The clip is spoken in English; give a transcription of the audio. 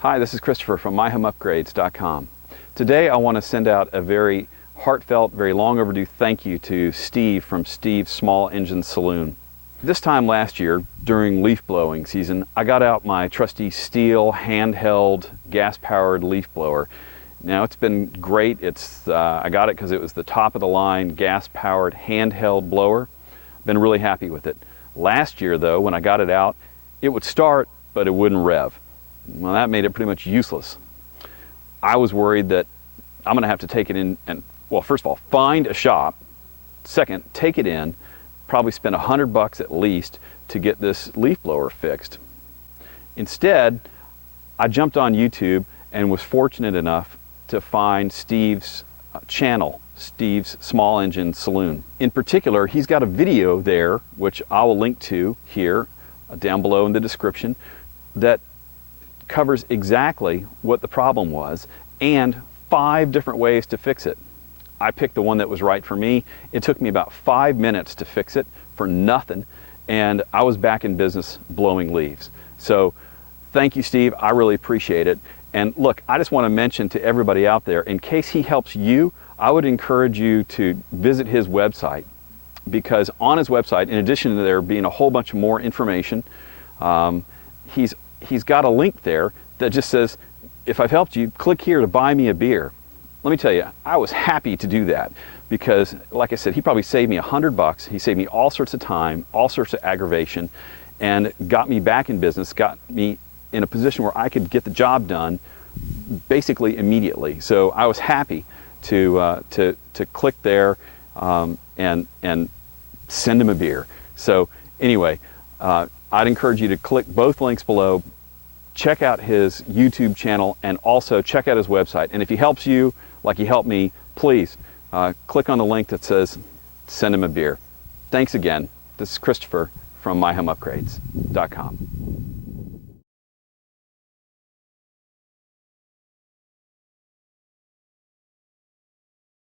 Hi, this is Christopher from myhomeupgrades.com. Today I want to send out a very heartfelt, very long overdue thank you to Steve from Steve's Small Engine Saloon. This time last year, during leaf blowing season, I got out my trusty Stihl handheld gas-powered leaf blower. Now it's been great. I got it because it was the top of the line gas-powered handheld blower. Been really happy with it. Last year though, when I got it out, it would start, but it wouldn't rev. Well, that made it pretty much useless. I was worried that I'm going to have to take it in and, well, first of all, find a shop. Second, take it in, probably spend $100 at least to get this leaf blower fixed. Instead, I jumped on YouTube and was fortunate enough to find Steve's channel, Steve's Small Engine Saloon. In particular, he's got a video there, which I will link to here, down below in the description, that covers exactly what the problem was and 5 different ways to fix it. I picked the one that was right for me. It took me about 5 minutes to fix it for nothing, and I was back in business blowing leaves. So thank you, Steve. I really appreciate it. And look, I just want to mention to everybody out there, in case he helps you, I would encourage you to visit his website, because on his website, in addition to there being a whole bunch more information, he's got a link there that just says, if I've helped you, click here to buy me a beer. Let me tell you, I was happy to do that because, like I said, he probably saved me $100. He saved me all sorts of time, all sorts of aggravation, and got me back in business, got me in a position where I could get the job done basically immediately. So I was happy to click there and send him a beer. So anyway, I'd encourage you to click both links below, check out his YouTube channel, and also check out his website. And if he helps you like he helped me, please click on the link that says send him a beer. Thanks again. This is Christopher from myhomeupgrades.com.